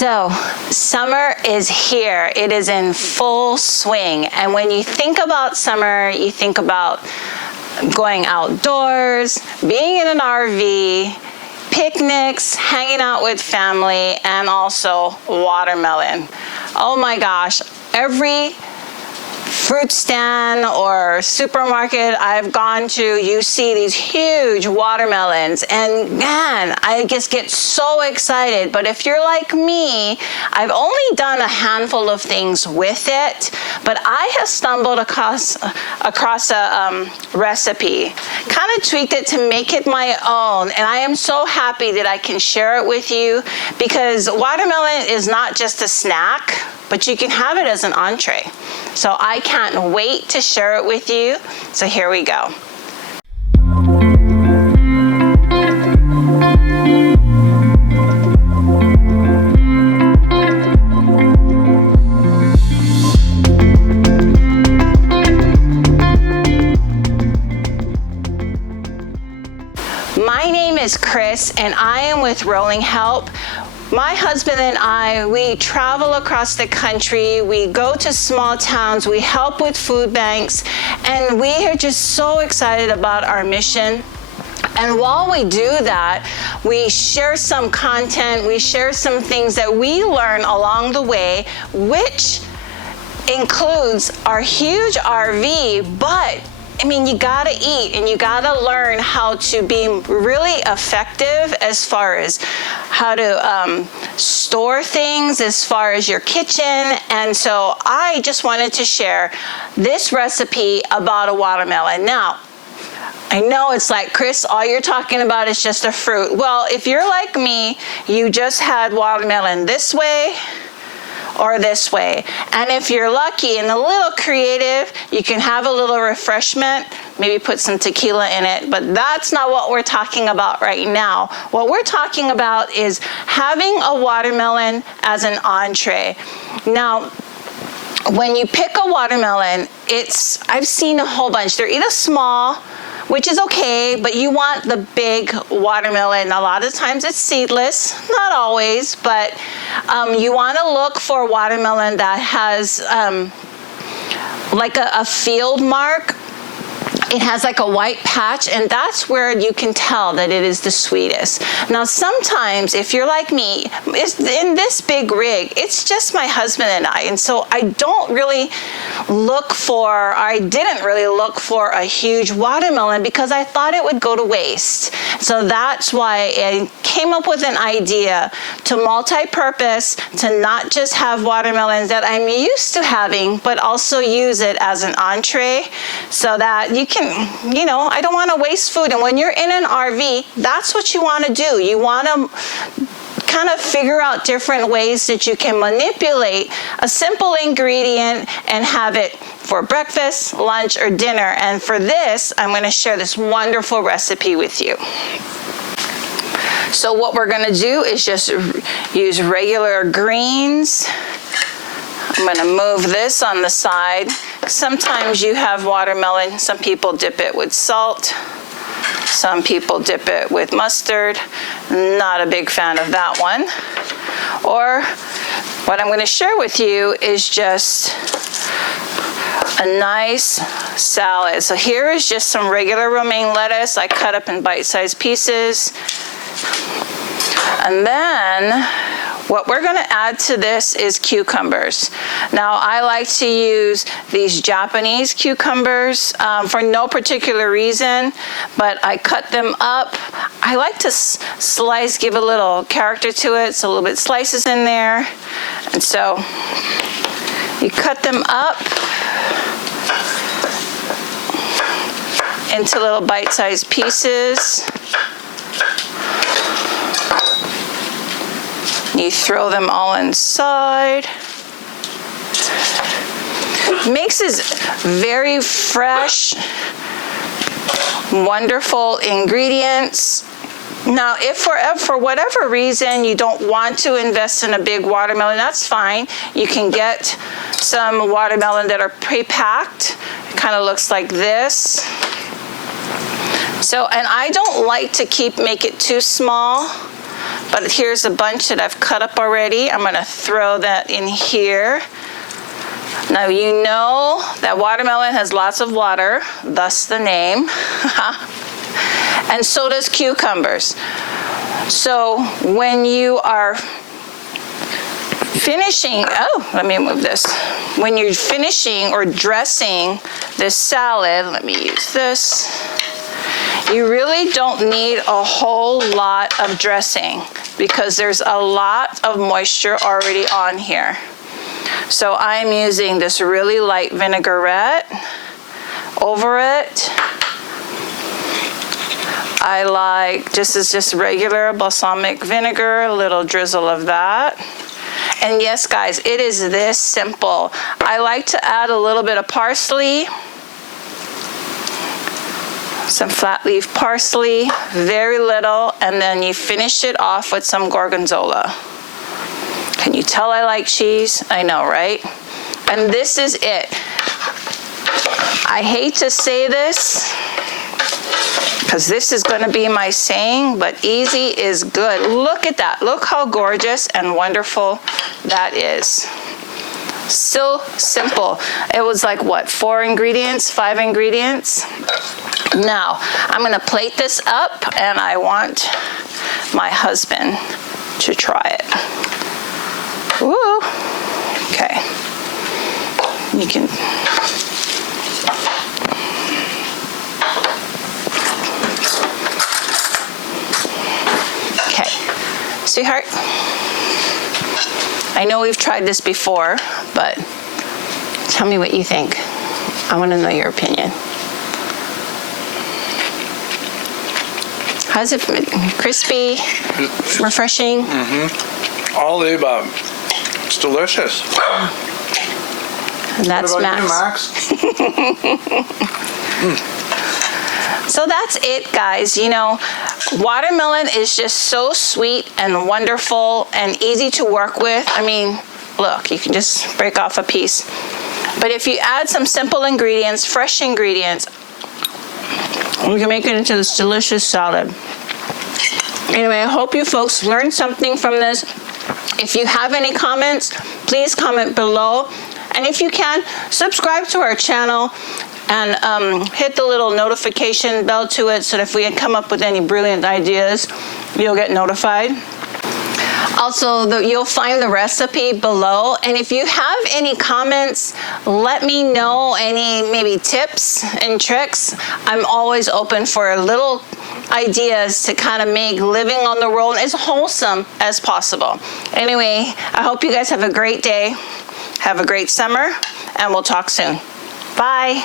So, summer is here. It is in full swing. And when you think about summer, you think about going outdoors, being in an RV, picnics, hanging out with family, and also watermelon. Oh my gosh, every fruit stand or supermarket I've gone to, you see these huge watermelons, and man, I just get so excited. But if you're like me, I've only done a handful of things with it, but I have stumbled across a recipe, kind of tweaked it to make it my own, and I am so happy that I can share it with you, because watermelon is not just a snack, but you can have it as an entree. So I can't wait to share it with you. So here we go. My name is Chris, and I am with Rolling Help. My husband and I, we travel across the country, we go to small towns, we help with food banks, and we are just so excited about our mission. And while we do that, we share some content, we share some things that we learn along the way, which includes our huge RV, but I mean, you gotta eat and you gotta learn how to be really effective as far as how to store things, as far as your kitchen. And so I just wanted to share this recipe about a watermelon. Now, I know it's like, Chris, all you're talking about is just a fruit. Well, if you're like me, you just had watermelon this way or this way. And if you're lucky and a little creative, you can have a little refreshment, maybe put some tequila in it, but that's not what we're talking about right now. What we're talking about is having a watermelon as an entree. Now, when you pick a watermelon, I've seen a whole bunch. They're either small, which is okay, but you want the big watermelon. A lot of times it's seedless, not always, but you want to look for watermelon that has like a field mark. It has like a white patch, and that's where you can tell that it is the sweetest. Now, sometimes if you're like me, in this big rig, it's just my husband and I, and so I didn't really look for a huge watermelon because I thought it would go to waste. So that's why I came up with an idea to multi-purpose, to not just have watermelons that I'm used to having, but also use it as an entree so that you can, I don't want to waste food. And when you're in an RV, that's what you want to do. You want to kind of figure out different ways that you can manipulate a simple ingredient and have it for breakfast, lunch, or dinner. And for this, I'm going to share this wonderful recipe with you. So what we're going to do is just use regular greens. I'm going to move this on the side. Sometimes you have watermelon. Some people dip it with salt. Some people dip it with mustard. Not a big fan of that one. Or what I'm going to share with you is just a nice salad. So here is just some regular romaine lettuce I cut up in bite-sized pieces. And then what we're going to add to this is cucumbers. Now, I like to use these Japanese cucumbers for no particular reason, but I cut them up. I like to slice, give a little character to it, so a little bit slices in there. And so you cut them up into little bite-sized pieces. You throw them all inside. Makes this very fresh, wonderful ingredients. Now, if for whatever reason you don't want to invest in a big watermelon, that's fine. You can get some watermelon that are pre-packed. It kind of looks like this. So, and I don't like to make it too small But here's a bunch that I've cut up already. I'm gonna throw that in here. Now you know that watermelon has lots of water, thus the name. And so does cucumbers. So when you are finishing, let me move this. When you're finishing or dressing this salad, let me use this. You really don't need a whole lot of dressing because there's a lot of moisture already on here. So I'm using this really light vinaigrette over it. I like, this is just regular balsamic vinegar, a little drizzle of that. And yes, guys, it is this simple. I like to add a little bit of parsley, some flat leaf parsley, very little, and then you finish it off with some gorgonzola. Can you tell I like cheese? I know, right? And this is it. I hate to say this, because this is going to be my saying, but easy is good. Look at that. Look how gorgeous and wonderful that is. So simple. It was like, what, 4 ingredients, 5 ingredients? Now, I'm going to plate this up, and I want my husband to try it. Ooh. Okay. You can... Sweetheart, I know we've tried this before, but tell me what you think. I want to know your opinion. How's it? Crispy, refreshing? Mm-hmm. All the above. It's delicious. And that's what about Max. You, Max? So that's it, guys. You know, watermelon is just so sweet and wonderful and easy to work with. I mean, look, you can just break off a piece. But if you add some simple ingredients, fresh ingredients, we can make it into this delicious salad. Anyway, I hope you folks learned something from this. If you have any comments, please comment below. And if you can, subscribe to our channel and hit the little notification bell to it so that if we come up with any brilliant ideas, you'll get notified. Also, you'll find the recipe below. And if you have any comments, let me know any maybe tips and tricks. I'm always open for little ideas to kind of make living on the road as wholesome as possible. Anyway, I hope you guys have a great day. Have a great summer, and we'll talk soon. Bye.